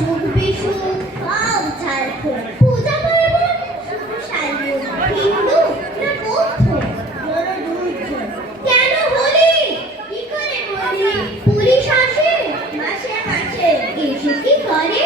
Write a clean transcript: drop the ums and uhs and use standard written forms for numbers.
অসুখ বিসুখ সব ঝাড়ফুঁক। পূজা পার্বণ শুধু শালীন হিন্দু না বৌদ্ধ জনদুর্যোগ। কেন হোলি কি করে বলি? পুলিশ আসে মাসে মাসে, এসে কি করে?